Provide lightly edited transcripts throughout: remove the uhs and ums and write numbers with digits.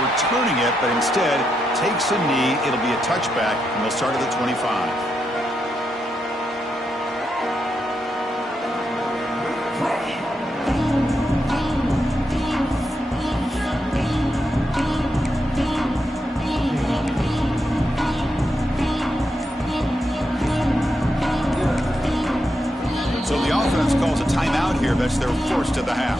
returning it, but instead takes a knee. It'll be a touchback, and they'll start at the 25. So the offense calls a timeout here. That's their first of the half.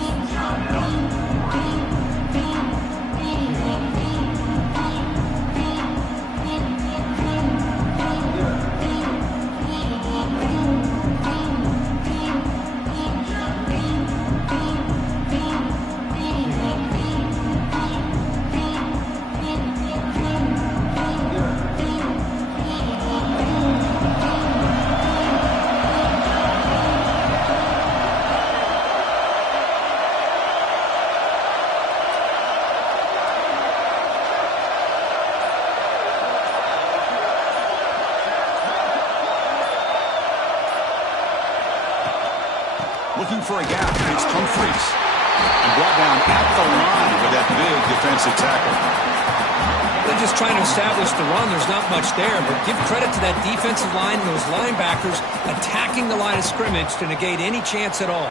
Looking for a gap. It's Humphries. And brought down at the line with that big defensive tackle. They're just trying to establish the run. There's not much there, but give credit to that defensive line and those linebackers attacking the line of scrimmage to negate any chance at all.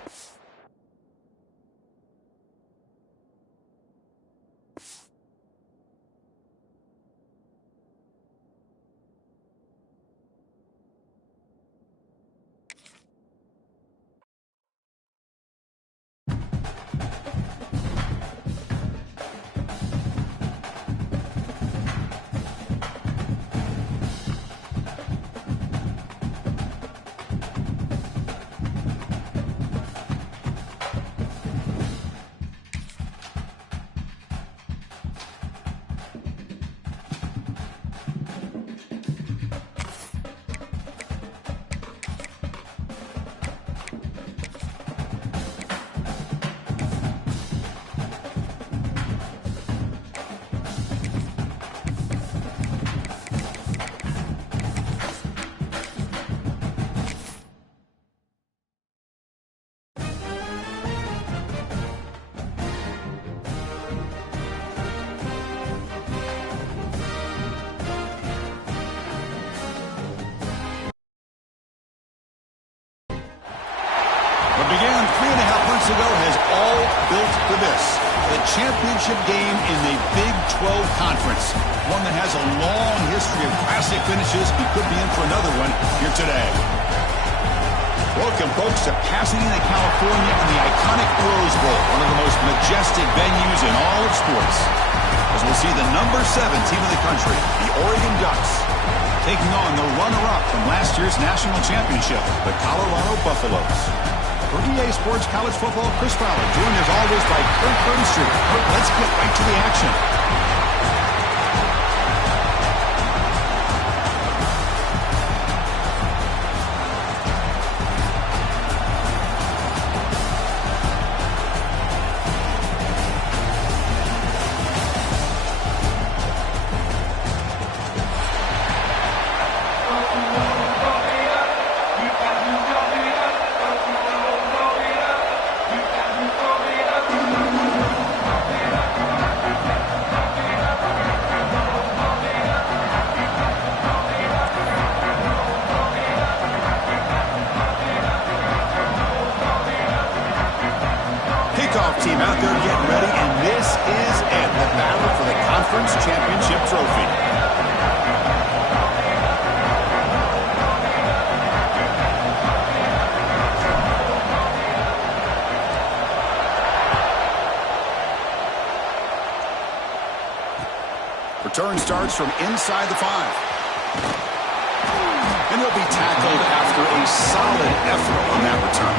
What began 3.5 months ago has all built to this. The championship game in the Big 12 Conference. One that has a long history of classic finishes. We could be in for another one here today. Welcome, folks, to Pasadena, California in the iconic Rose Bowl, one of the most majestic venues in all of sports. As we'll see the number 7 team in the country, the Oregon Ducks, taking on the runner-up from last year's national championship, the Colorado Buffaloes. For EA Sports College Football, Chris Fowler, joined as always by Kurt Burnstreet. Kurt, let's get right to the action. Team out there getting ready, and this is it, the battle for the conference championship trophy. Return starts from inside the 5. And he'll be tackled after a solid effort on that return.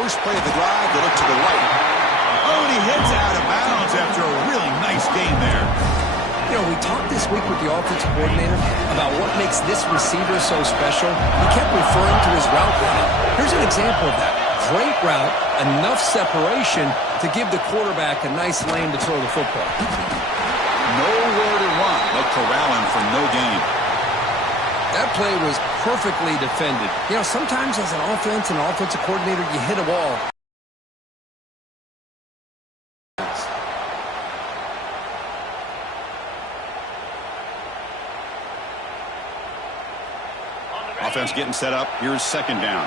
First play of the drive, they look to the right. Oh, and he hits out of bounds after a really nice game there. You know, we talked this week with the offensive coordinator about what makes this receiver so special. He kept referring to his route running. Here's an example of that. Great route, enough separation to give the quarterback a nice lane to throw the football. Nowhere to run. They'll corral him for no gain. That play was perfectly defended. You know, sometimes as an offense and offensive coordinator, you hit a wall. Offense getting set up. Here's second down.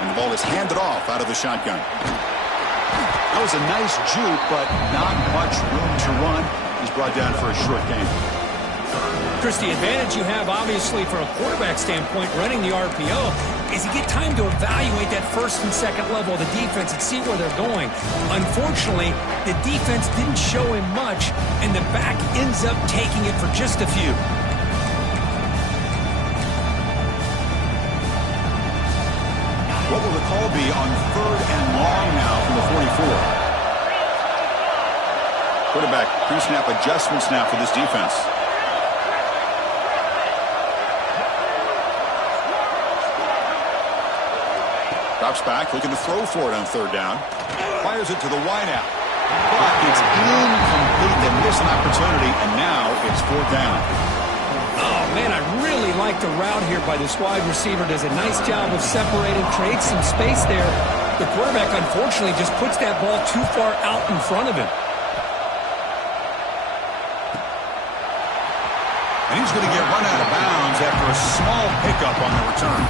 And the ball is handed off out of the shotgun. That was a nice juke, but not much room to run. He's brought down for a short gain. Chris, the advantage you have, obviously, from a quarterback standpoint, running the RPO, is you get time to evaluate that first and second level of the defense and see where they're going. Unfortunately, the defense didn't show him much, and the back ends up taking it for just a few. What will the call be on third and long now from the 44? Quarterback pre-snap adjustments now for this defense. Drops back, looking to throw for it on third down. Fires it to the wideout. But it's incomplete. They miss an opportunity, and now it's fourth down. Oh, man, I really like the route here by this wide receiver. Does a nice job of separating, creates some space there. The quarterback, unfortunately, just puts that ball too far out in front of him. And he's going to get run out of bounds after a small pickup on the return.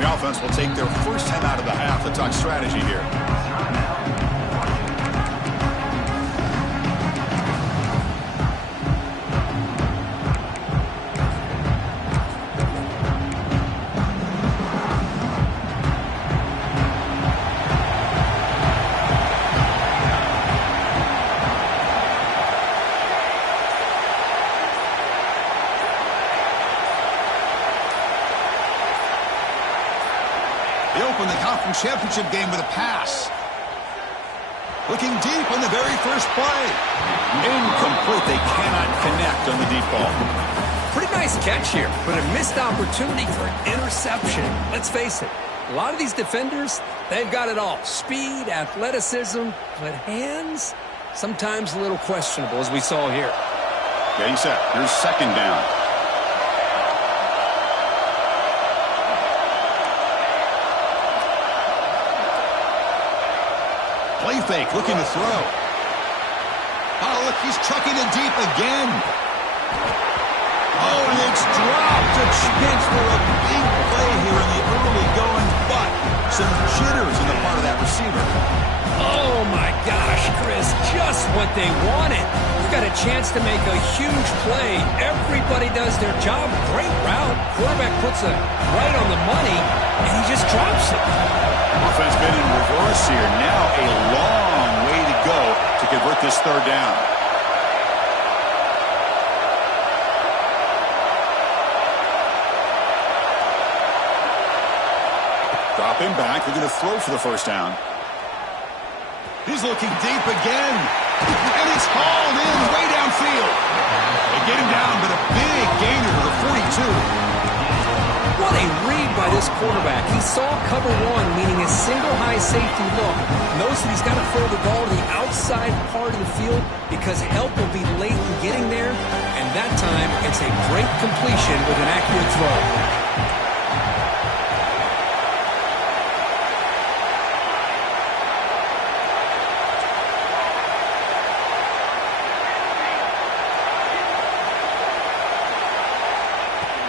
The offense will take their first time out of the half to talk strategy here. They open the conference championship game with a pass. Looking deep on the very first play. Incomplete. They cannot connect on the deep ball. Pretty nice catch here, but a missed opportunity for interception. Let's face it, a lot of these defenders, they've got it all. Speed, athleticism, but hands, sometimes a little questionable, as we saw here. Getting set. Here's second down. Play fake, looking to throw. Oh, look, he's chucking it deep again. Oh, and it's dropped. A chance for a big play here in the early going, but some jitters in the part of that receiver. Oh, my gosh, Chris, just what they wanted. You've got a chance to make a huge play. Everybody does their job. Great route. Quarterback puts it right on the money, and he just drops it. Offense been in reverse here. Now a long way to go to convert this third down. Dropping back. They're going to throw for the first down. He's looking deep again. And it's hauled in way downfield. They get him down, but a big gainer to the 42. What a read by this quarterback. He saw cover one, meaning a single high safety look. Knows that he's got to throw the ball to the outside part of the field because help will be late in getting there. And that time, it's a great completion with an accurate throw.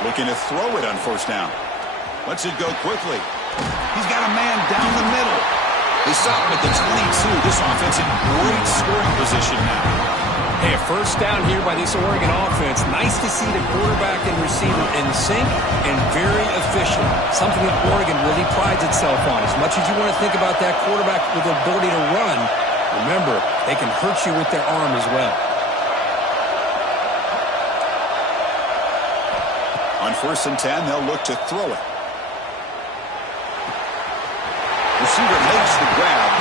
Looking to throw it on first down. Lets it go quickly. He's got a man down the middle. They stop him at the 22. This offense in great scoring position now. Hey, a first down here by this Oregon offense. Nice to see the quarterback and receiver in sync and very efficient. Something that Oregon really prides itself on. As much as you want to think about that quarterback with the ability to run, remember, they can hurt you with their arm as well. On 1st and 10, they'll look to throw it. Receiver makes the grab.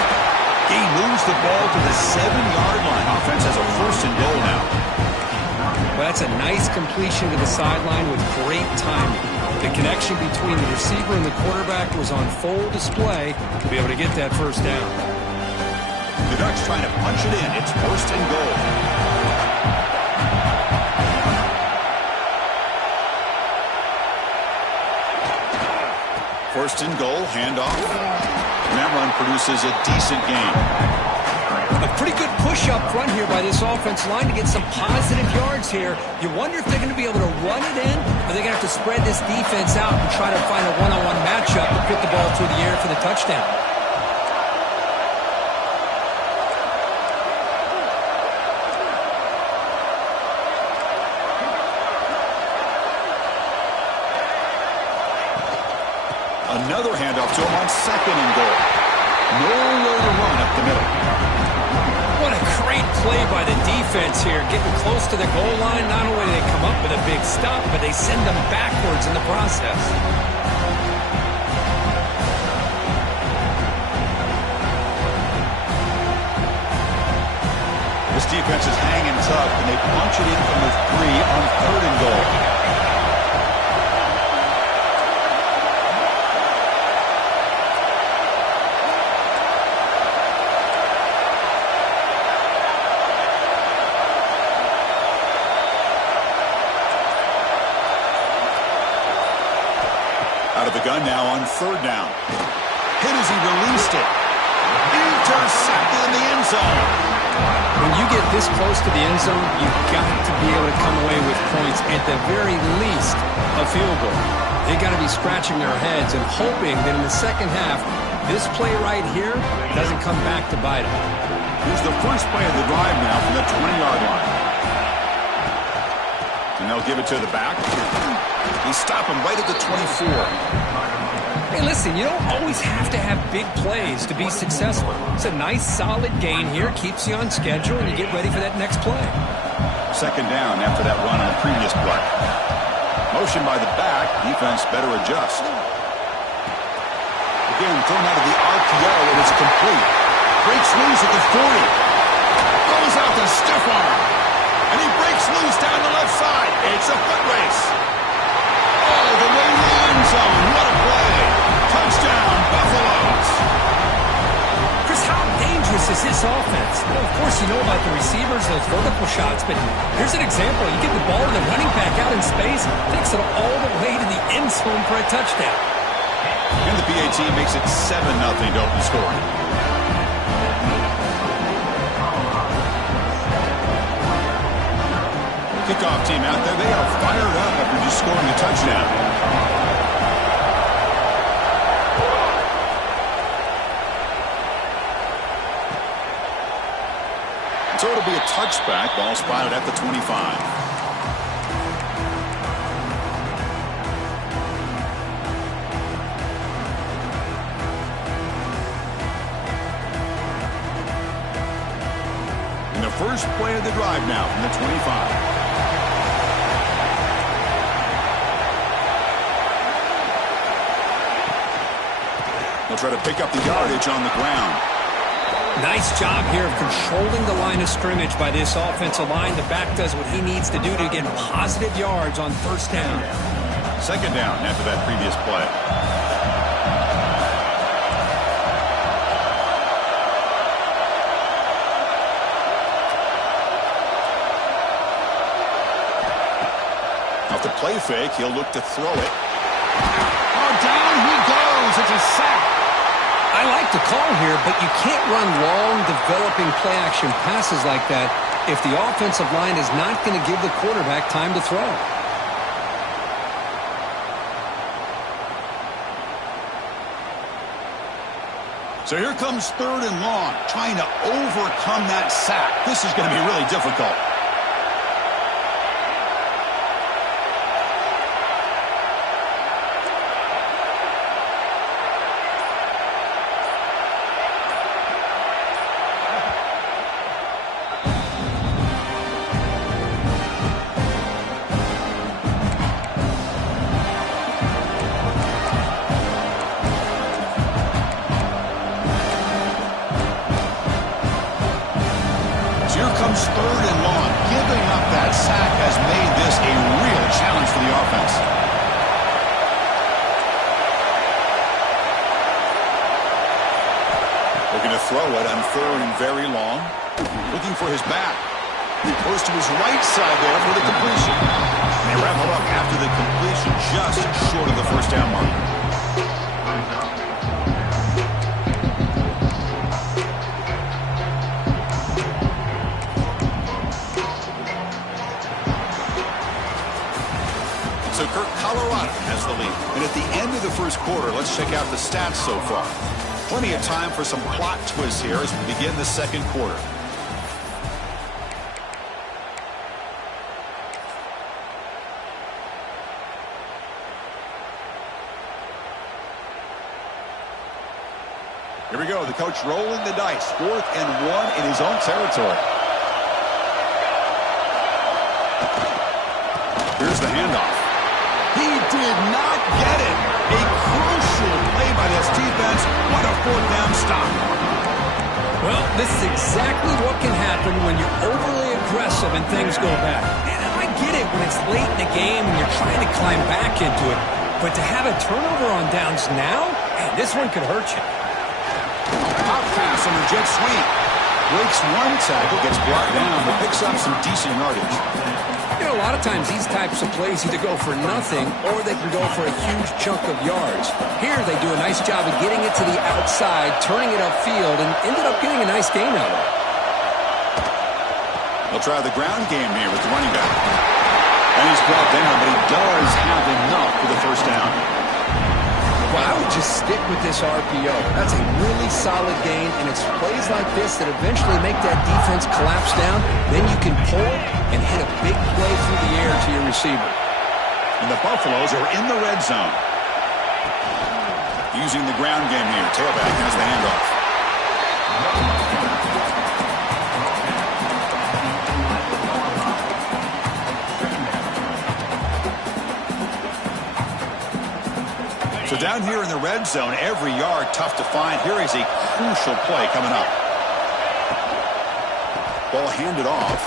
He moves the ball to the 7-yard line. Offense has a 1st and goal now. Well, that's a nice completion to the sideline with great timing. The connection between the receiver and the quarterback was on full display to be able to get that first down. The Ducks trying to punch it in. It's 1st and goal. First and goal, handoff. And that run produces a decent gain. A pretty good push up front here by this offensive line to get some positive yards here. You wonder if they're going to be able to run it in, or they're going to have to spread this defense out and try to find a one-on-one matchup and put the ball through the air for the touchdown. Another handoff to him on 2nd and goal. Nowhere to run up the middle. What a great play by the defense here. Getting close to the goal line. Not only do they come up with a big stop, but they send them backwards in the process. This defense is hanging tough, and they punch it in from the 3 on 3rd and goal. Out of the gun now on 3rd down. Hit as he released it. Intercepted in the end zone. When you get this close to the end zone, you've got to be able to come away with points, at the very least, a field goal. They've got to be scratching their heads and hoping that in the second half, this play right here doesn't come back to bite them. Here's the first play of the drive now from the 20-yard line. And they'll give it to the back. They stop him right at the 24. Hey, listen, you don't always have to have big plays to be successful. It's a nice, solid gain here. Keeps you on schedule, and you get ready for that next play. 2nd down after that run on the previous play. Motion by the back. Defense better adjust. Again, thrown out of the RPO, and it's complete. Breaks loose at the 40. Goes out the stiff arm. And he breaks loose down the left side. It's a foot race. All the way to the end zone. What a play. Touchdown, Buffaloes. Chris, how dangerous is this offense? Well, of course, you know about the receivers, those vertical shots, but here's an example. You get the ball to the running back out in space, takes it all the way to the end zone for a touchdown. And the PAT makes it 7-0 to open scoring. Kickoff team out there, they are fired up after just scoring a touchdown. So it'll be a touchback, ball spotted at the 25. And the first play of the drive now from the 25. They'll try to pick up the yardage on the ground. Nice job here of controlling the line of scrimmage by this offensive line. The back does what he needs to do to get positive yards on 1st down. 2nd down after that previous play. Off the play fake, he'll look to throw it. Oh, down he goes. It's a sack. I like the call here, but you can't run long, developing play-action passes like that if the offensive line is not going to give the quarterback time to throw. So here comes 3rd and long, trying to overcome that sack. This is going to be really difficult. Here comes 3rd and long. Giving up that sack has made this a real challenge for the offense. Looking to throw it on 3rd and very long. Looking for his back. Goes to his right side there for the completion. And they wrap it up after the completion, just short of the first down mark. So Kirk, Colorado has the lead. And at the end of the first quarter, let's check out the stats so far. Plenty of time for some plot twists here as we begin the second quarter. Here we go. The coach rolling the dice. 4th and 1 in his own territory. Here's the handoff. He did not get it. A crucial play by this defense. What a 4th down stop. Well, this is exactly what can happen when you're overly aggressive and things go bad. And I get it when it's late in the game and you're trying to climb back into it. But to have a turnover on downs now, man, this one could hurt you. Pop pass on the jet sweep. Breaks one tackle, gets brought down, but picks up some decent yardage. You know, a lot of times these types of plays either go for nothing or they can go for a huge chunk of yards. Here they do a nice job of getting it to the outside, turning it upfield, and ended up getting a nice gain out of it. They'll try the ground game here with the running back. And he's brought down, but he does have enough for the first down. Well, I would just stick with this RPO. That's a really solid gain, and it's plays like this that eventually make that defense collapse down. Then you can pull it and hit a big play through the air to your receiver. And the Buffaloes are in the red zone. Using the ground game here. Tailback has the handoff. So down here in the red zone, every yard tough to find. Here is a crucial play coming up. Ball handed off.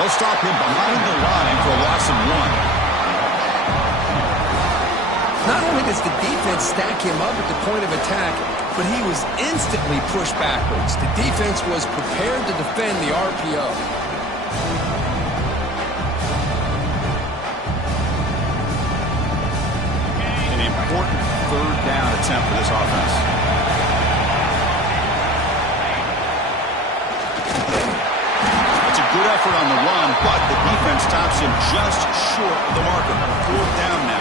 They'll stop him behind the line for a loss of 1. Not only does the defense stack him up at the point of attack, but he was instantly pushed backwards. The defense was prepared to defend the RPO. Important 3rd down attempt for this offense. It's a good effort on the run, but the defense stops him just short of the marker. 4th down now.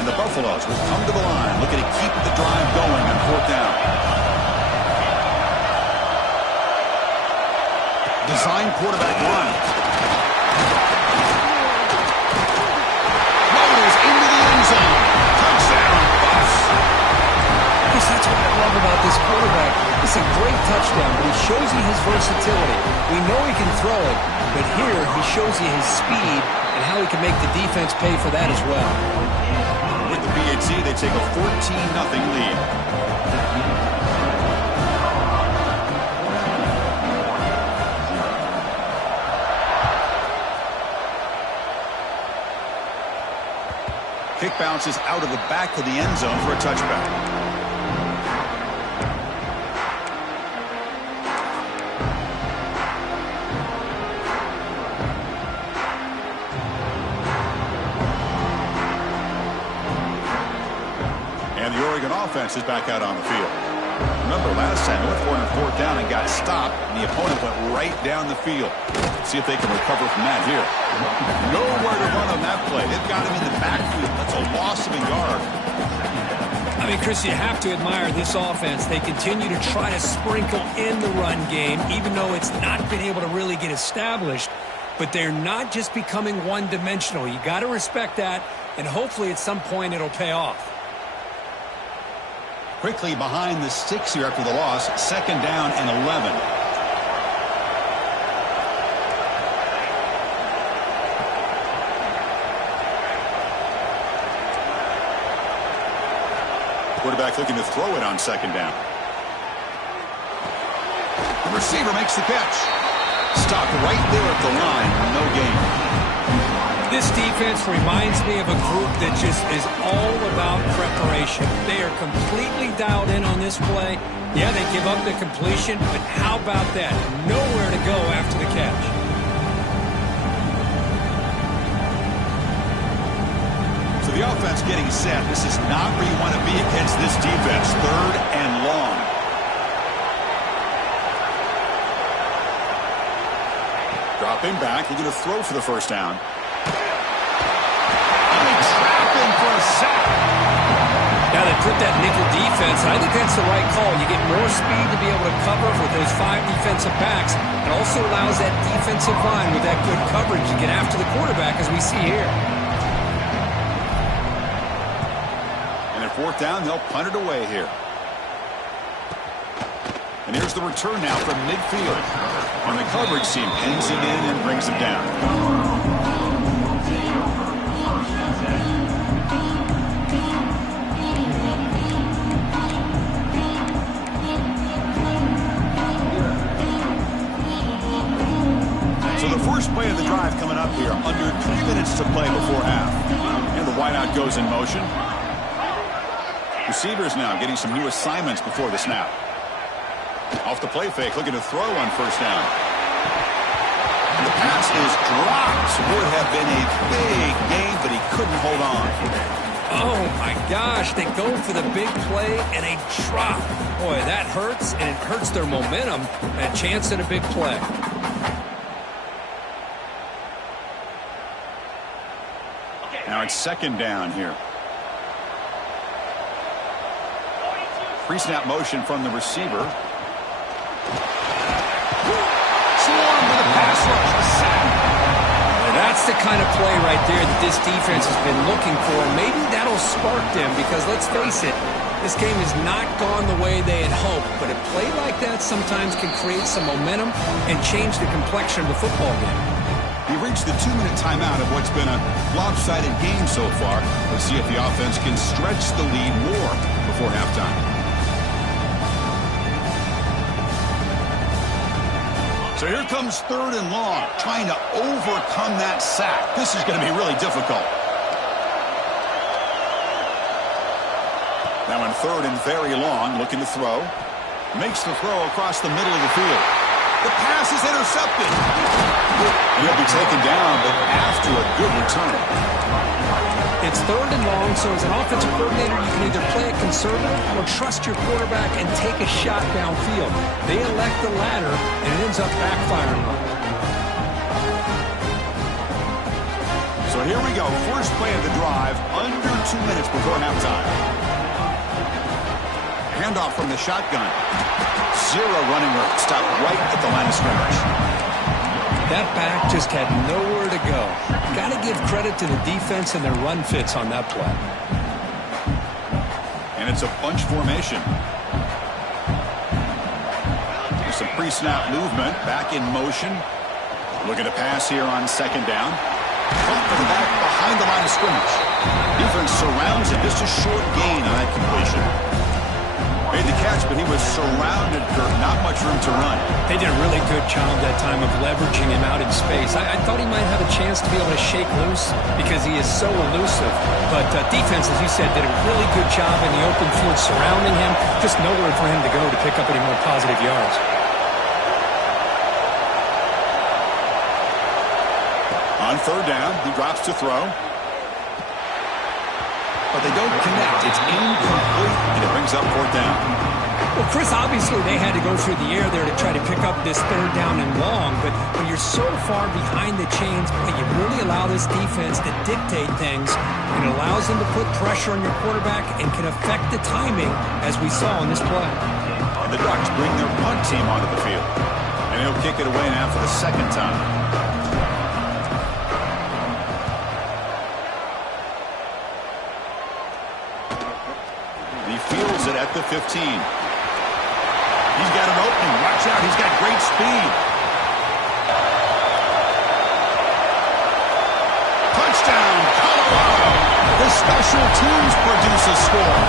And the Buffaloes will come to the line, looking to keep the drive going on 4th down. Design quarterback run. Rolls into the end zone. Touchdown, Buffs. Chris, that's what I love about this quarterback. It's a great touchdown, but he shows you his versatility. We know he can throw it, but here he shows you his speed and how he can make the defense pay for that as well. With the PAT, they take a 14-0 lead. Kick bounces out of the back of the end zone for a touchback. And the Oregon offense is back out on the field. Remember, last time they went for it on 4th down and got stopped, and the opponent went right down the field. See if they can recover from that here. Nowhere to run on that play. They've got him in the backfield. That's a loss of a yard. I mean, Chris, you have to admire this offense. They continue to try to sprinkle in the run game, even though it's not been able to really get established. But they're not just becoming one-dimensional. You got to respect that, and hopefully at some point it'll pay off. Quickly behind the sticks here after the loss. 2nd down and 11. Quarterback looking to throw it on second down. The receiver makes the catch. Stopped right there at the line. No gain. This defense reminds me of a group that just is all about preparation. They are completely dialed in on this play. Yeah, they give up the completion, but how about that? Nowhere to go after the catch. So the offense getting set. This is not where you want to be against this defense. 3rd and long. Dropping back. Looking to throw for the first down. For a sack. Now they put that nickel defense, and I think that's the right call. You get more speed to be able to cover with those 5 defensive backs. It also allows that defensive line with that good coverage to get after the quarterback, as we see here. And at 4th down, they'll punt it away here. And here's the return now from midfield. And the coverage team pins it in and brings it down. First play of the drive coming up here. Under 3 minutes to play before half. And the wideout goes in motion. Receivers now getting some new assignments before the snap. Off the play fake, looking to throw on first down. And the pass is dropped. Would have been a big gain, but he couldn't hold on. Oh, my gosh. They go for the big play, and they drop. Boy, that hurts, and it hurts their momentum. A chance at a big play. Now it's 2nd down here. Pre-snap motion from the receiver. Swarm with a pass rush. A sack. That's the kind of play right there that this defense has been looking for. Maybe that'll spark them because, let's face it, this game has not gone the way they had hoped. But a play like that sometimes can create some momentum and change the complexion of the football game. We reached the 2-minute timeout of what's been a lopsided game so far. Let's see if the offense can stretch the lead more before halftime. So here comes 3rd and long, trying to overcome that sack. This is going to be really difficult. Now in 3rd and very long, looking to throw. Makes the throw across the middle of the field. The pass is intercepted. And he'll be taken down, but after a good return. It's 3rd and long, so as an offensive coordinator, you can either play it conservative or trust your quarterback and take a shot downfield. They elect the latter, and it ends up backfiring. So here we go. First play of the drive, under 2 minutes before halftime. Handoff from the shotgun. 0 running room. Stopped right at the line of scrimmage. That back just had nowhere to go. Got to give credit to the defense and their run fits on that play. And it's a bunch formation. There's some pre-snap movement. Back in motion. Looking to pass here on 2nd down. Caught for the back behind the line of scrimmage. Defense surrounds it. Just a short gain on that completion. Made the catch, but he was surrounded, Kirk. Not much room to run. They did a really good job that time of leveraging him out in space. I thought he might have a chance to be able to shake loose because he is so elusive. But defense, as you said, did a really good job in the open field surrounding him. Just nowhere for him to go to pick up any more positive yards. On 3rd down, he drops to throw. But they don't connect. It's incomplete, and it brings up 4th down. Well, Chris, obviously they had to go through the air there to try to pick up this 3rd down and long, but when you're so far behind the chains, you really allow this defense to dictate things, and it allows them to put pressure on your quarterback and can affect the timing, as we saw in this play. And the Ducks bring their punt team onto the field, and he'll kick it away now for the 2nd time. Fields it at the 15. He's got an opening. Watch out. He's got great speed. Touchdown, Colorado. The special teams produce a score.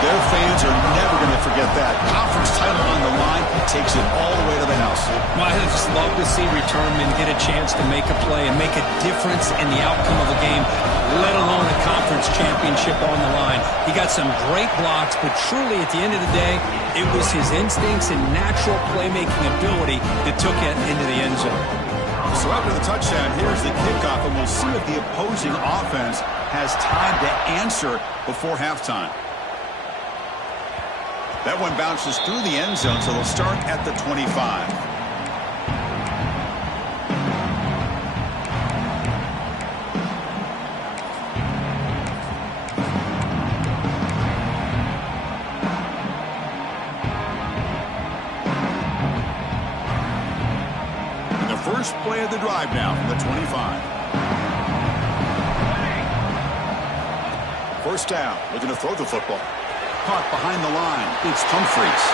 Their fans are never going to forget that. Conference title on the line takes it all the way to the house. Well, I just love to see returnmen get a chance to make a play and make a difference in the outcome of a game, let alone a conference championship on the line. He got some great blocks, but truly at the end of the day, it was his instincts and natural playmaking ability that took it into the end zone. So after the touchdown, here's the kickoff, and we'll see if the opposing offense has time to answer before halftime. That one bounces through the end zone, so they'll start at the 25. And the first play of the drive now from the 25. First down, looking to throw the football. Caught behind the line. It's Humphreys.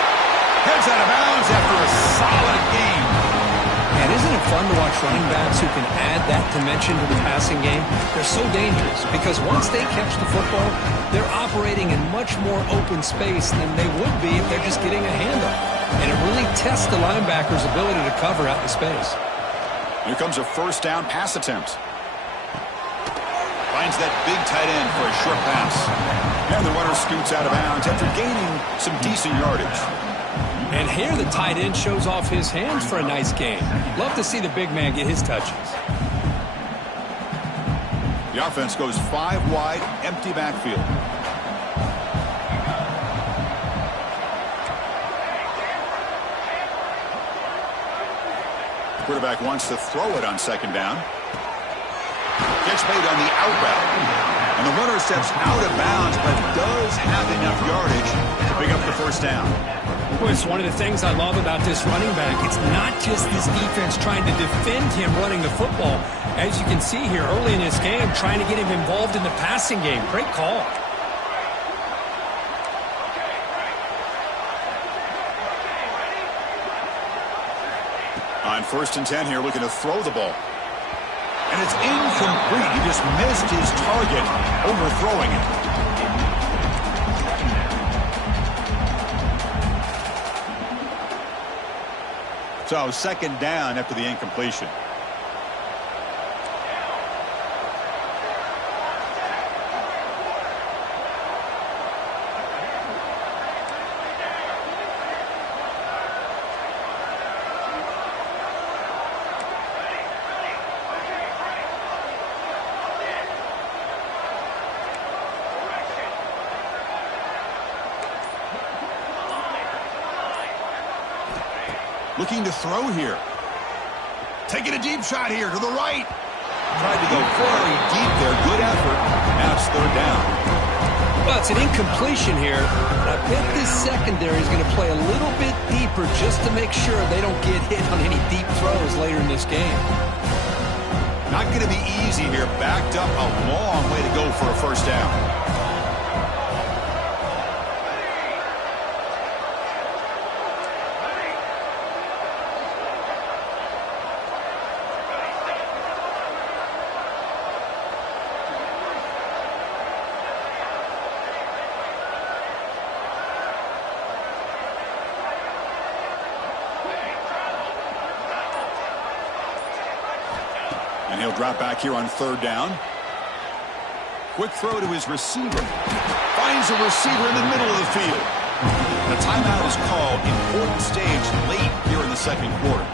Heads out of bounds after a solid game. And isn't it fun to watch running backs who can add that dimension to the passing game? They're so dangerous because once they catch the football, they're operating in much more open space than they would be if they're just getting a handoff. And it really tests the linebacker's ability to cover out the space. Here comes a first down pass attempt. Finds that big tight end for a short pass. And the runner scoots out of bounds after gaining some decent yardage. And here the tight end shows off his hands for a nice game. Love to see the big man get his touches. The offense goes 5 wide, empty backfield. Quarterback wants to throw it on second down. Gets made on the out route. And the runner steps out of bounds, but does have enough yardage to pick up the first down. Well, it's one of the things I love about this running back. It's not just this defense trying to defend him running the football. As you can see here early in this game, trying to get him involved in the passing game. Great call. On 1st and 10 here, looking to throw the ball. And it's incomplete. He just missed his target, overthrowing it. So second down after the incompletion. Looking to throw here. Taking a deep shot here to the right. Tried to go very deep there. Good effort. Now it's third down. Well, it's an incompletion here. I bet this secondary is going to play a little bit deeper just to make sure they don't get hit on any deep throws later in this game. Not going to be easy here. Backed up a long way to go for a first down. And he'll drop back here on third down. Quick throw to his receiver. Finds a receiver in the middle of the field. And a timeout is called. Important stage late here in the second quarter.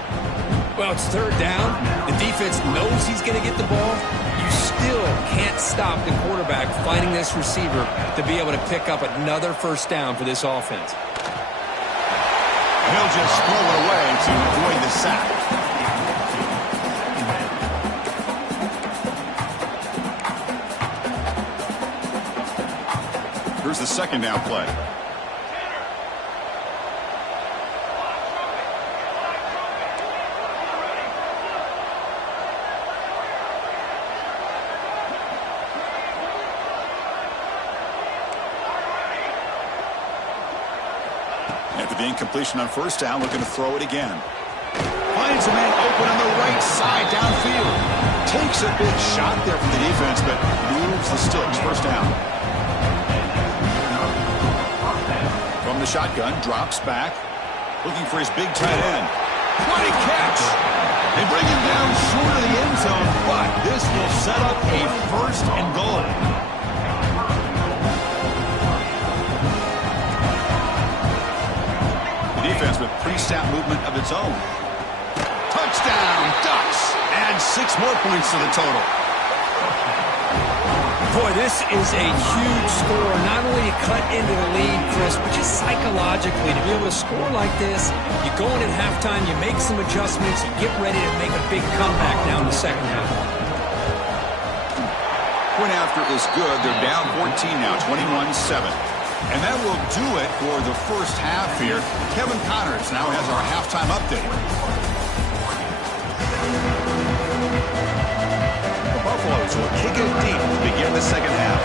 Well, it's third down. The defense knows he's going to get the ball. You still can't stop the quarterback finding this receiver to be able to pick up another first down for this offense. He'll just throw it away to avoid the sack. Here's the second down play. After the incompletion on first down, looking to throw it again. Finds a man open on the right side downfield. Takes a big shot there from the defense, but moves the sticks. First down. the shotgun, drops back, looking for his big tight end. Great catch! They bring him down short of the end zone, but this will set up a first and goal. The defense with pre-snap movement of its own. Touchdown, Ducks! Add 6 more points to the total. Boy, this is a huge score. Not only to cut into the lead, Chris, but just psychologically to be able to score like this. You go in at halftime, you make some adjustments, you get ready to make a big comeback now in the second half. Point after is good. They're down 14 now, 21-7. And that will do it for the first half here. Kevin Connors now has our halftime update. Buffaloes will kick it deep to begin the second half.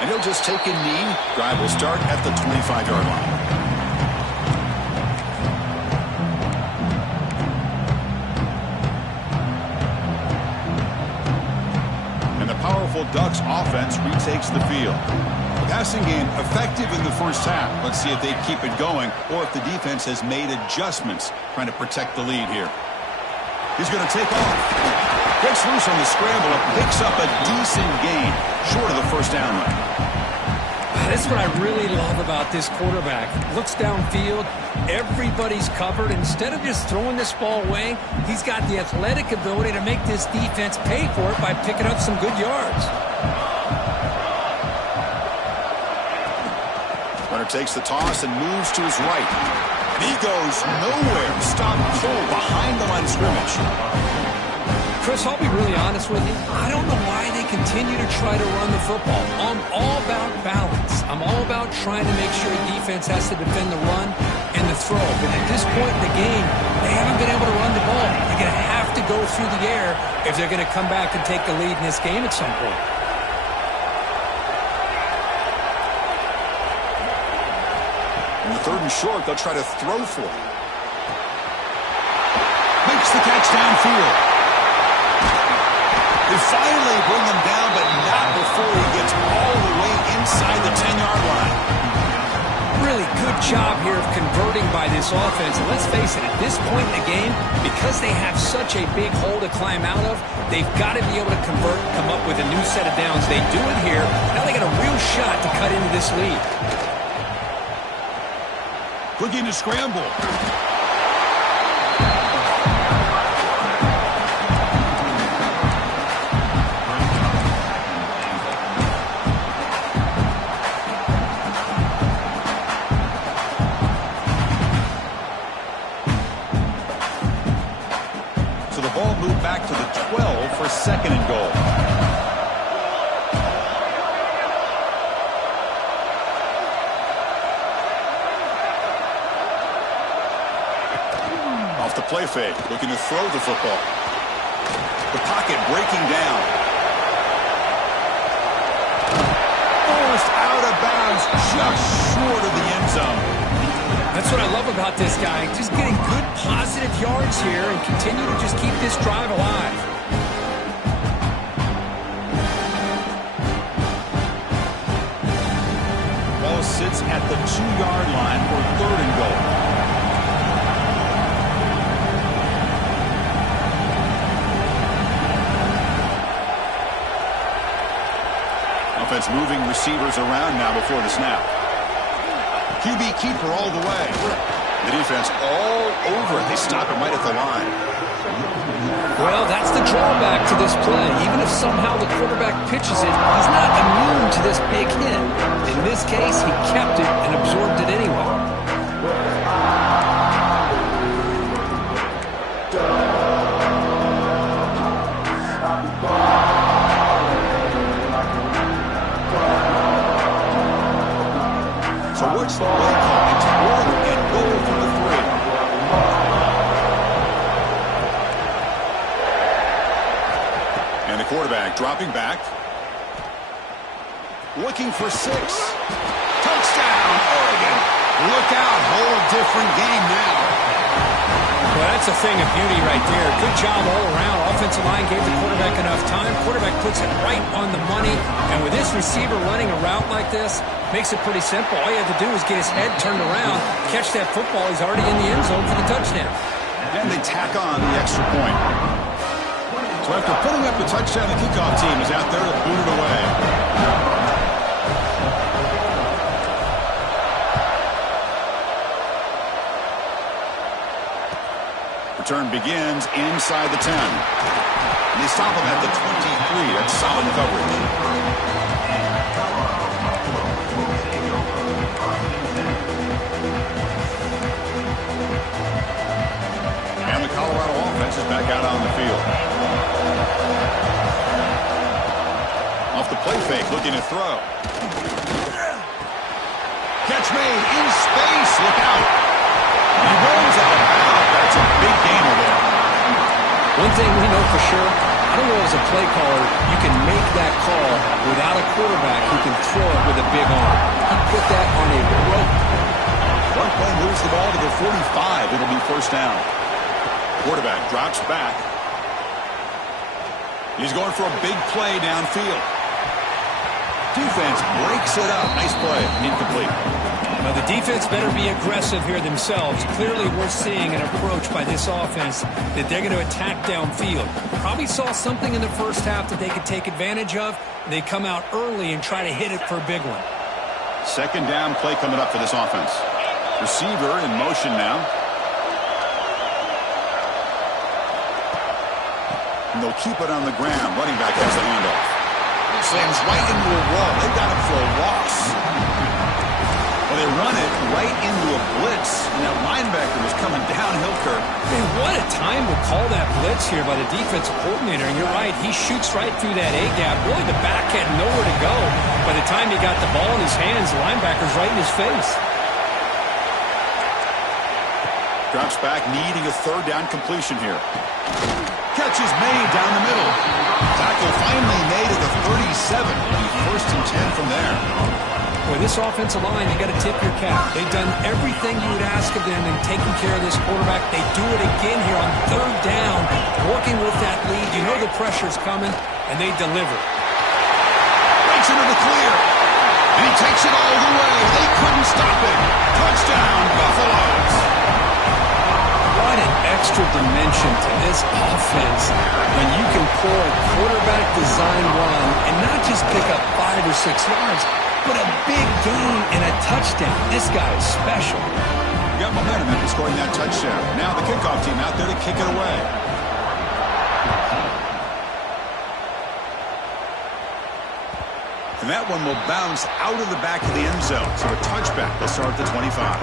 And he'll just take a knee. Drive will start at the 25-yard line. And the powerful Ducks offense retakes the field. Passing game effective in the first half. Let's see if they keep it going or if the defense has made adjustments trying to protect the lead here. He's going to take off. Gets loose on the scramble and picks up a decent gain short of the first down line. That's what I really love about this quarterback. Looks downfield. Everybody's covered. Instead of just throwing this ball away, he's got the athletic ability to make this defense pay for it by picking up some good yards. Takes the toss and moves to his right. And he goes nowhere. Stop pull behind the line of scrimmage. Chris, I'll be really honest with you. I don't know why they continue to try to run the football. I'm all about balance. I'm all about trying to make sure the defense has to defend the run and the throw. But at this point in the game, they haven't been able to run the ball. They're going to have to go through the air if they're going to come back and take the lead in this game at some point. In the third and short, they'll try to throw for it. Makes the catch downfield. They finally bring him down, but not before he gets all the way inside the 10-yard line. Really good job here of converting by this offense. And let's face it, at this point in the game, because they have such a big hole to climb out of, they've got to be able to convert, come up with a new set of downs. They do it here. Now they got a real shot to cut into this lead. Looking to scramble. So the ball moved back to the 12 for second and goal. The play fake, looking to throw the football. The pocket breaking down. Forced out of bounds, just short of the end zone. That's what I love about this guy. Just getting good positive yards here and continue to just keep this drive alive. Ball sits at the 2-yard line for third and goal. Offense moving receivers around now before the snap. QB keeper all the way. The defense all over it. They stop him right at the line. Well, that's the drawback to this play. Even if somehow the quarterback pitches it, he's not immune to this big hit. In this case, he kept it and absorbed it anyway. So what's the play call? It's fourth and goal from the 3. And the quarterback dropping back. Looking for 6. Touchdown, Oregon. Look out, whole different game now. That's a thing of beauty right there. Good job all around. Offensive line gave the quarterback enough time. Quarterback puts it right on the money. And with this receiver running a route like this, makes it pretty simple. All you have to do is get his head turned around, catch that football. He's already in the end zone for the touchdown. And they tack on the extra point. So after putting up the touchdown, the kickoff team is out there to boot it away. Return begins inside the 10. And they stop him at the 23. That's solid coverage. And the Colorado offense is back out on the field. Off the play fake, looking to throw. Catch made in space. Look out. He rolls out of bounds. That's a big gainer there. One thing we know for sure, I don't know as a play caller, you can make that call without a quarterback who can throw it with a big arm. He put that on a rope. One play moves the ball to the 45. It'll be first down. Quarterback drops back. He's going for a big play downfield. Defense breaks it up. Nice play. Incomplete. Now, the defense better be aggressive here themselves. Clearly, we're seeing an approach by this offense that they're going to attack downfield. Probably saw something in the first half that they could take advantage of. They come out early and try to hit it for a big one. Second down play coming up for this offense. Receiver in motion now. And they'll keep it on the ground. Running back has the handoff. Slams right into a wall. They've got him for a loss. Well, they run it right into a blitz, and that linebacker was coming downhill, Kirk. Man, what a time to call that blitz here by the defensive coordinator. And you're right, he shoots right through that A-gap. Really, the back had nowhere to go. By the time he got the ball in his hands, the linebacker's right in his face. Drops back, needing a third down completion here. Catch is made down the middle. Tackle finally made at the 37. It'll be first and 10 from there. Boy, this offensive line, you got to tip your cap. They've done everything you would ask of them in taking care of this quarterback. They do it again here on third down, working with that lead. You know the pressure's coming, and they deliver. Breaks into the clear, and he takes it all the way. They couldn't stop it. Touchdown, Buffaloes. What an extra dimension to this offense when you can pull a quarterback design run and not just pick up 5 or 6 yards, but a big gain and a touchdown. This guy is special. You got momentum after scoring that touchdown. Now the kickoff team out there to kick it away. And that one will bounce out of the back of the end zone. So a touchback. They'll start at the 25.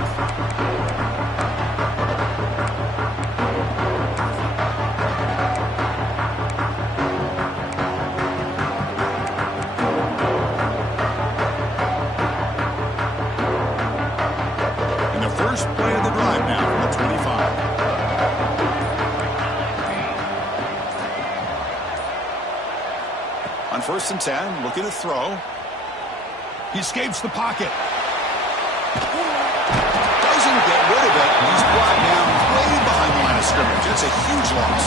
First play of the drive now from the 25. On first and 10, looking to throw. He escapes the pocket. Doesn't get rid of it. He's brought down way behind the line of scrimmage. It's a huge loss.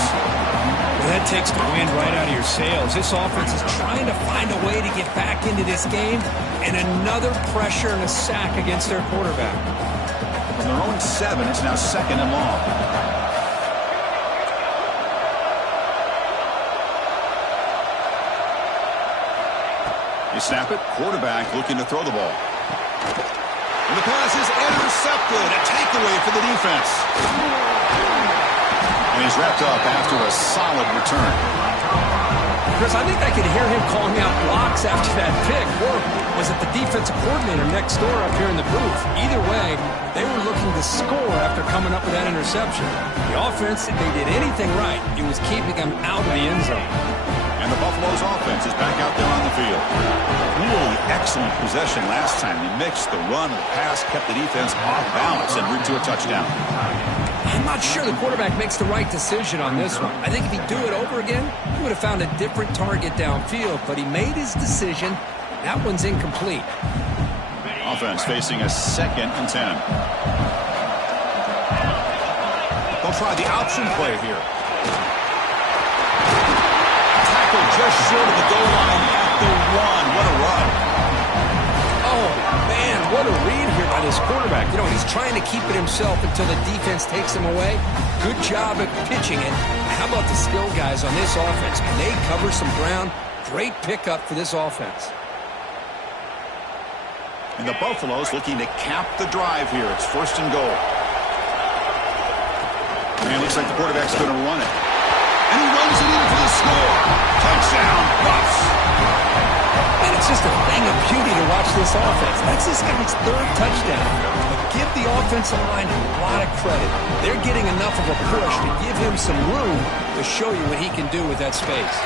Well, that takes the wind right out of your sails. This offense is trying to find a way to get back into this game, and another pressure and a sack against their quarterback. From their own 7, it's now second and long. You snap it. Quarterback looking to throw the ball. And the pass is intercepted. A takeaway for the defense. And he's wrapped up after a solid return. Chris, I think I could hear him calling out blocks after that pick. Or was it the defensive coordinator next door up here in the booth? Either way, they were looking to score after coming up with that interception. The offense, if they did anything right, it was keeping them out of the end zone. And the Buffaloes offense is back out there on the field. Really excellent possession last time. They mixed the run and the pass, kept the defense off balance and route to a touchdown. I'm not sure the quarterback makes the right decision on this one. I think if he'd do it over again, he would have found a different target downfield, but he made his decision. That one's incomplete. Offense facing a second and 10. They'll try the option play here. Tackle just short of the goal line at the 1. What a run. Oh, man, what a read here by this quarterback. You know, he's trying to keep it himself until the defense takes him away. Good job at pitching it. How about the skill guys on this offense? Can they cover some ground? Great pickup for this offense. And the Buffaloes looking to cap the drive here. It's 1st and goal. And it looks like the quarterback's going to run it. And he runs it in for the score. Touchdown, Buffs. And it's just a thing of beauty to watch this offense. That's this guy's 3rd touchdown. But give the offensive line a lot of credit. They're getting enough of a push to give him some room to show you what he can do with that space.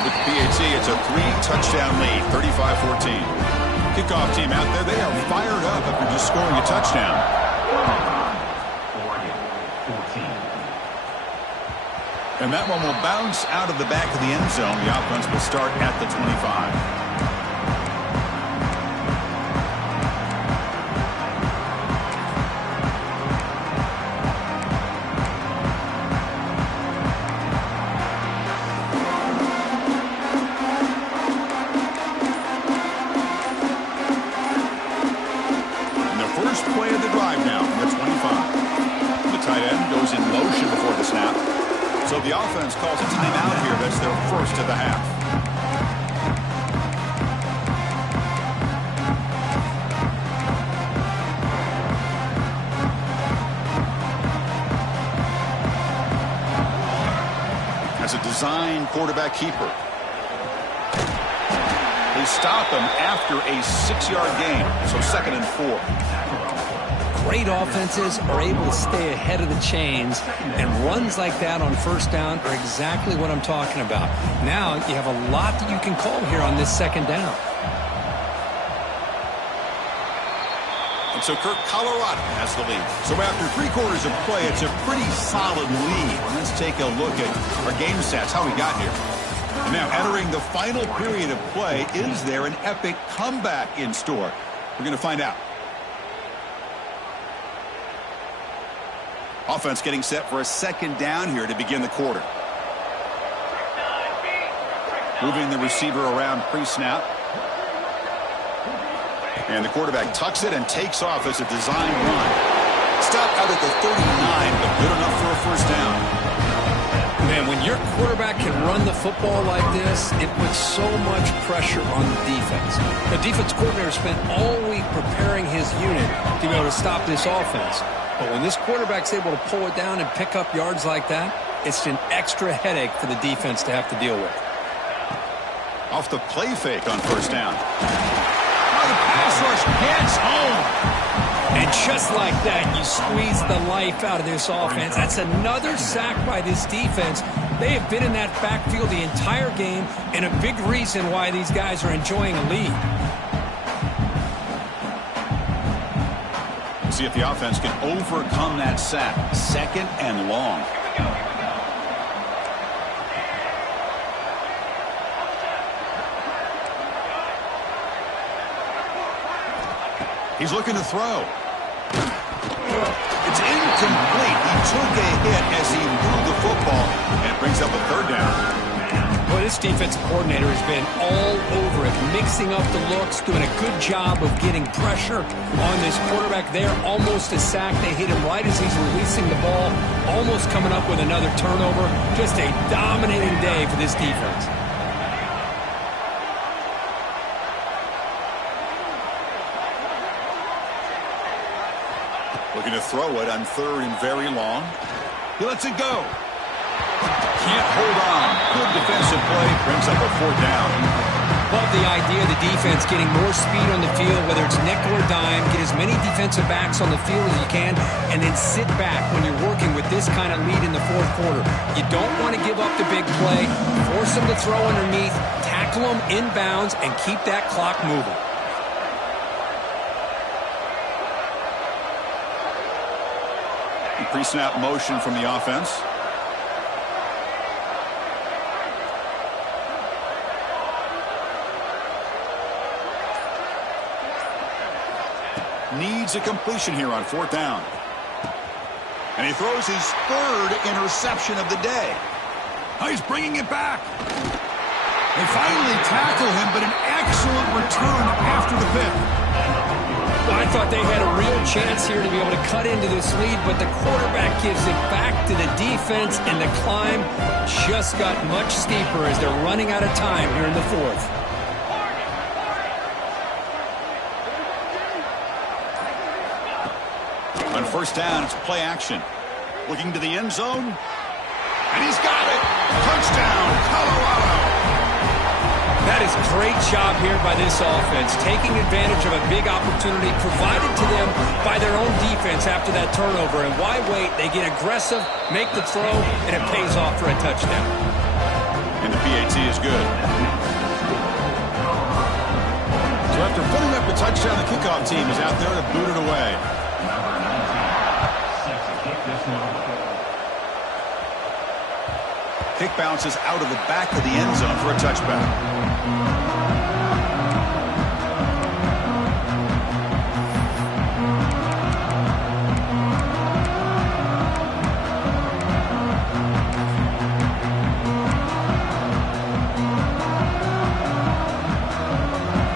With the PAT, it's a 3-touchdown lead, 35-14. Kickoff team out there, they are fired up after just scoring a touchdown. And that one will bounce out of the back of the end zone. The offense will start at the 25. So the offense calls a timeout here. That's their first of the half. As a design quarterback keeper. They stop him after a 6-yard gain. So 2nd and 4. Great offenses are able to stay ahead of the chains, and runs like that on 1st down are exactly what I'm talking about. Now you have a lot that you can call here on this 2nd down. And so Kirk, Colorado has the lead. So after 3 quarters of play, it's a pretty solid lead. Let's take a look at our game stats, how we got here. And now entering the final period of play, is there an epic comeback in store? We're going to find out. Offense getting set for a 2nd down here to begin the quarter. Moving the receiver around pre-snap. And the quarterback tucks it and takes off as a design run. Stop out at the 39, but good enough for a 1st down. Man, when your quarterback can run the football like this, it puts so much pressure on the defense. The defense coordinator spent all week preparing his unit to be able to stop this offense. But when this quarterback's able to pull it down and pick up yards like that, it's an extra headache for the defense to have to deal with. Off the play fake on 1st down. Oh, the pass rush gets home. And just like that, you squeeze the life out of this offense. That's another sack by this defense. They have been in that backfield the entire game, and a big reason why these guys are enjoying a lead. See if the offense can overcome that sack. 2nd and long. He's looking to throw. It's incomplete. He took a hit as he threw the football, and it brings up a 3rd down. Well, this defensive coordinator has been all over it, mixing up the looks, doing a good job of getting pressure on this quarterback there. Almost a sack. They hit him right as he's releasing the ball, almost coming up with another turnover. Just a dominating day for this defense. Looking to throw it on 3rd and very long. He lets it go. Can't hold on. Good defensive play. Brings up a 4th down. Love the idea of the defense getting more speed on the field, whether it's nickel or dime. Get as many defensive backs on the field as you can, and then sit back when you're working with this kind of lead in the 4th quarter. You don't want to give up the big play. Force them to throw underneath. Tackle them inbounds, and keep that clock moving. Pre-snap motion from the offense. Needs a completion here on 4th down. And he throws his third interception of the day. Oh, he's bringing it back. They finally tackle him, but an excellent return after the pick. Well, I thought they had a real chance here to be able to cut into this lead, but the quarterback gives it back to the defense, and the climb just got much steeper as they're running out of time here in the fourth. On first down, it's play action. Looking to the end zone. And he's got it. Touchdown, Colorado. That is a great job here by this offense, taking advantage of a big opportunity provided to them by their own defense after that turnover. And why wait? They get aggressive, make the throw, and it pays off for a touchdown. And the PAT is good. So after putting up a touchdown, the kickoff team is out there to boot it away. Kick bounces out of the back of the end zone for a touchback.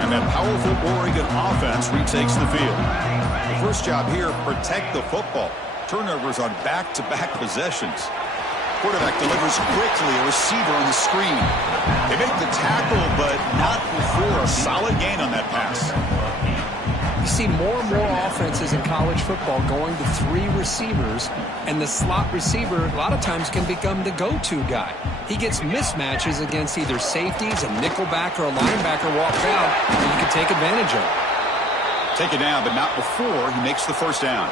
And that powerful Oregon offense retakes the field. The first job here, protect the football. Turnovers on back-to-back possessions. Quarterback delivers quickly, a receiver on the screen. They make the tackle, but not before a solid gain on that pass. You see more and more offenses in college football going to 3 receivers, and the slot receiver a lot of times can become the go-to guy. He gets mismatches against either safeties, a nickelback, or a linebacker walks out, and you can take advantage of it. Take it down, but not before he makes the first down.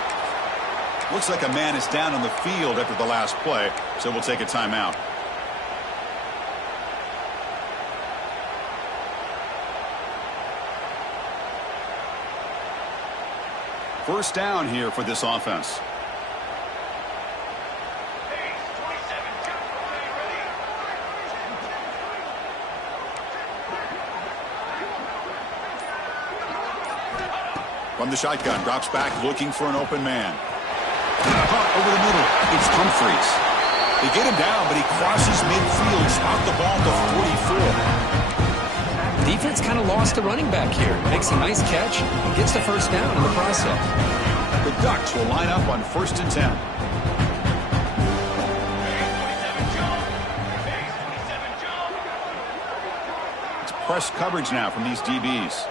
Looks like a man is down on the field after the last play, so we'll take a timeout. First down here for this offense. From the shotgun, drops back looking for an open man. Over the middle, it's Humphreys. They get him down, but he crosses midfield, spot the ball to 44. Defense kind of lost the running back here. Makes a nice catch and gets the first down in the process. The Ducks will line up on 1st and 10. It's press coverage now from these DBs.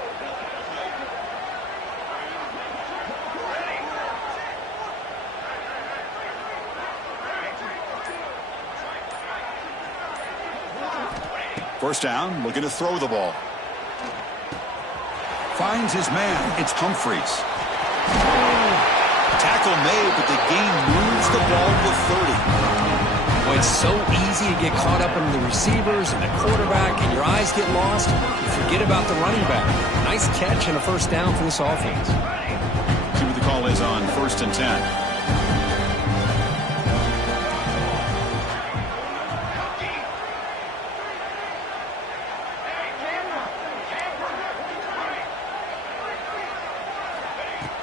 First down, looking to throw the ball. Finds his man. It's Humphreys. Tackle made, but the gain moves the ball to 30. Boy, it's so easy to get caught up in the receivers and the quarterback, and your eyes get lost. You forget about the running back. Nice catch and a first down for this offense. See what the call is on 1st and 10.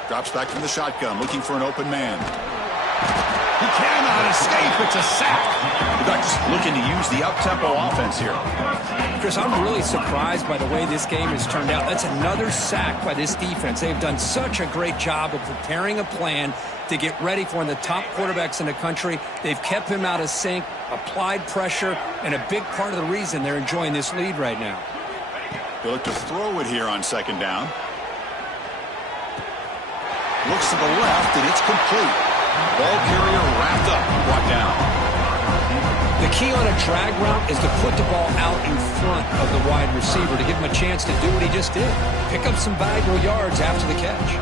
Drops back from the shotgun, looking for an open man. He cannot escape. It's a sack. The Ducks looking to use the up-tempo offense here. Chris, I'm really surprised by the way this game has turned out. That's another sack by this defense. They've done such a great job of preparing a plan to get ready for one of the top quarterbacks in the country. They've kept him out of sync, applied pressure, and a big part of the reason they're enjoying this lead right now. They look to throw it here on 2nd down. Looks to the left, and it's complete. Ball carrier wrapped up, brought down. The key on a drag route is to put the ball out in front of the wide receiver to give him a chance to do what he just did. Pick up some valuable yards after the catch.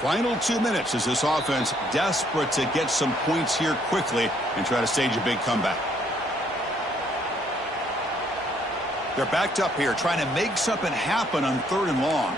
Final 2 minutes as this offense desperate to get some points here quickly and try to stage a big comeback. They're backed up here trying to make something happen on 3rd and long.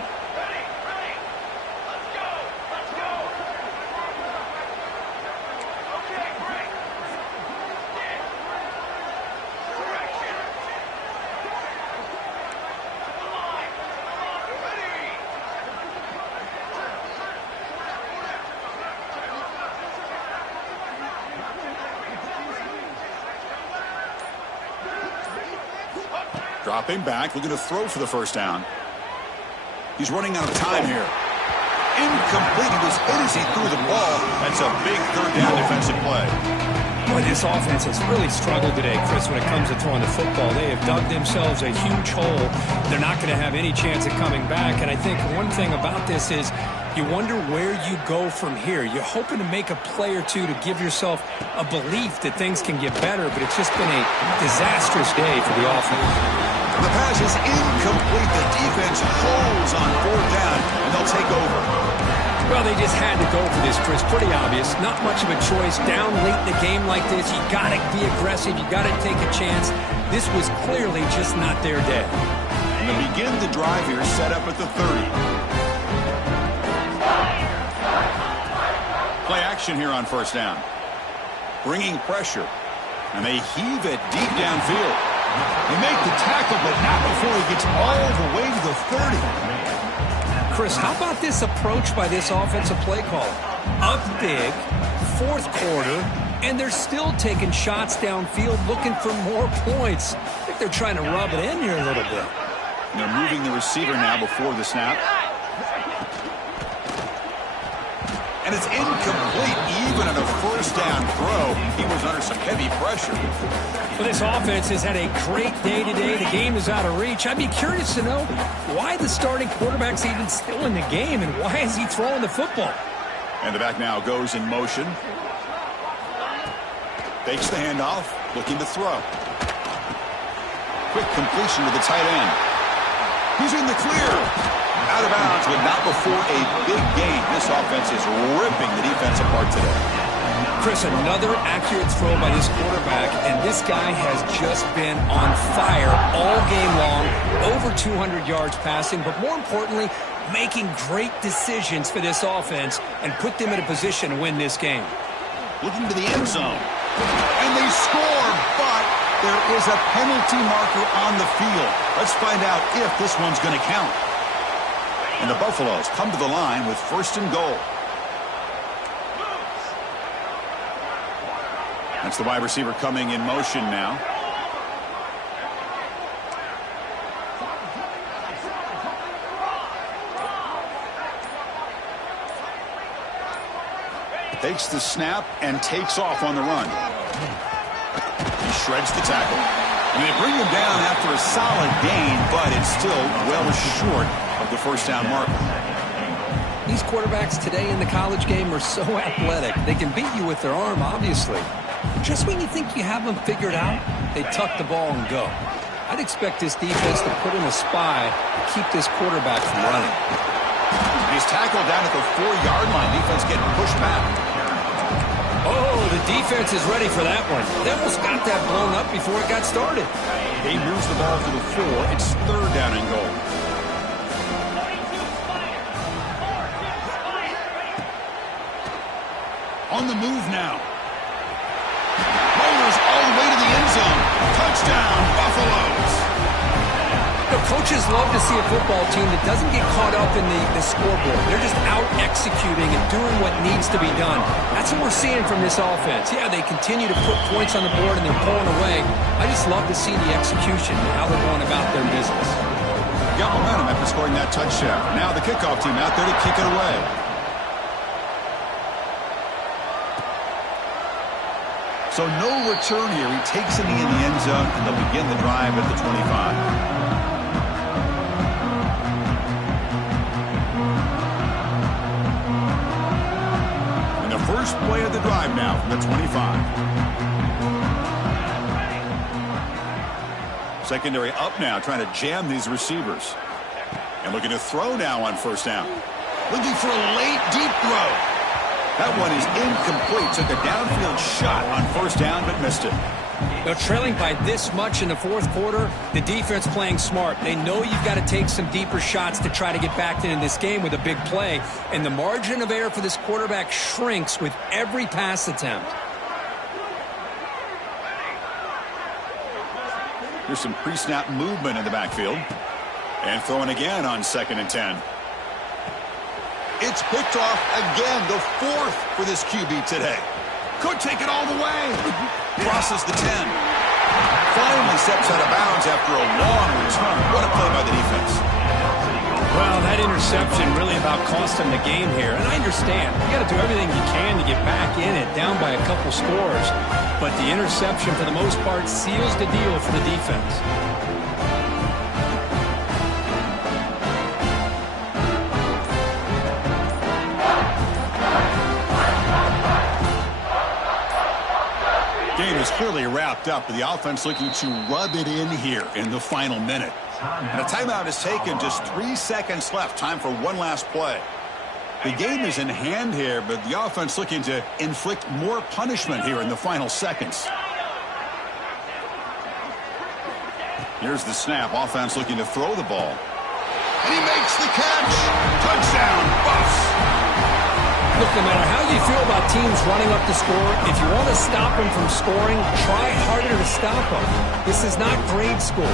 Dropping back, looking to throw for the first down. He's running out of time here. Incomplete. He was hit as he threw the ball. That's a big third down defensive play. Boy, this offense has really struggled today, Chris, when it comes to throwing the football. They have dug themselves a huge hole. They're not going to have any chance of coming back. And I think one thing about this is you wonder where you go from here. You're hoping to make a play or two to give yourself a belief that things can get better, but it's just been a disastrous day for the offense. The pass is incomplete. The defense holds on fourth down, and they'll take over. Well, they just had to go for this, Chris. Pretty obvious. Not much of a choice. Down late in the game like this, you got to be aggressive. You got to take a chance. This was clearly just not their day. And they'll begin the drive here, set up at the 30. Play action here on first down. Bringing pressure. And they heave it deep downfield. They make the tackle, but not before he gets all the way to the 30. Chris, how about this approach by this offensive play caller? Up big, fourth quarter, and they're still taking shots downfield looking for more points. I think they're trying to rub it in here a little bit. And they're moving the receiver now before the snap. And it's incomplete even on a first down throw. He was under some heavy pressure. Well, this offense has had a great day today. The game is out of reach. I'd be curious to know why the starting quarterback's even still in the game and why is he throwing the football? And the back now goes in motion. Fakes the handoff, looking to throw. Quick completion to the tight end. He's in the clear. Out of bounds, but not before a big gain. This offense is ripping the defense apart today. Chris, another accurate throw by this quarterback, and this guy has just been on fire all game long, over 200 yards passing, but more importantly, making great decisions for this offense and put them in a position to win this game. Looking to the end zone, and they score, but there is a penalty marker on the field. Let's find out if this one's going to count. And the Buffaloes come to the line with first and goal. That's the wide receiver coming in motion now. Takes the snap and takes off on the run. He shreds the tackle. And they bring him down after a solid gain, but it's still well short of the first down mark. These quarterbacks today in the college game are so athletic. They can beat you with their arm, obviously. Just when you think you have them figured out, they tuck the ball and go. I'd expect this defense to put in a spy to keep this quarterback from running. He's tackled down at the 4-yard line. Defense getting pushed back. Oh, the defense is ready for that one. They almost got that blown up before it got started. He moves the ball to the 4. It's third down and goal. On the move now. Motors all the way to the end zone. Touchdown, Buffaloes. The coaches love to see a football team that doesn't get caught up in the scoreboard. They're just out executing and doing what needs to be done. That's what we're seeing from this offense. Yeah, they continue to put points on the board and they're pulling away. I just love to see the execution and how they're going about their business. Got momentum after scoring that touchdown. Now the kickoff team out there to kick it away. So no return here. He takes it in the end zone, and they'll begin the drive at the 25. First play of the drive now from the 25. Secondary up now, trying to jam these receivers. And looking to throw now on first down. Looking for a late, deep throw. That one is incomplete. Took a downfield shot on first down, but missed it. They're trailing by this much in the fourth quarter. The defense playing smart. They know you've got to take some deeper shots to try to get back into this game with a big play. And the margin of error for this quarterback shrinks with every pass attempt. There's some pre-snap movement in the backfield. And throwing again on 2nd and 10. It's picked off again, the 4th for this QB today. Could take it all the way. Crosses the 10. Finally steps out of bounds after a long return. What a play by the defense. Well, that interception really about cost him the game here. And I understand. You got to do everything you can to get back in it, down by a couple scores. But the interception, for the most part, seals the deal for the defense. Game is clearly wrapped up, but the offense looking to rub it in here in the final minute. And a timeout is taken, just 3 seconds left. Time for one last play. The game is in hand here, but the offense looking to inflict more punishment here in the final seconds. Here's the snap. Offense looking to throw the ball. And he makes the catch. Touchdown, Buffs. Look, no matter how you feel about teams running up the score, if you want to stop them from scoring, try harder to stop them. This is not grade school.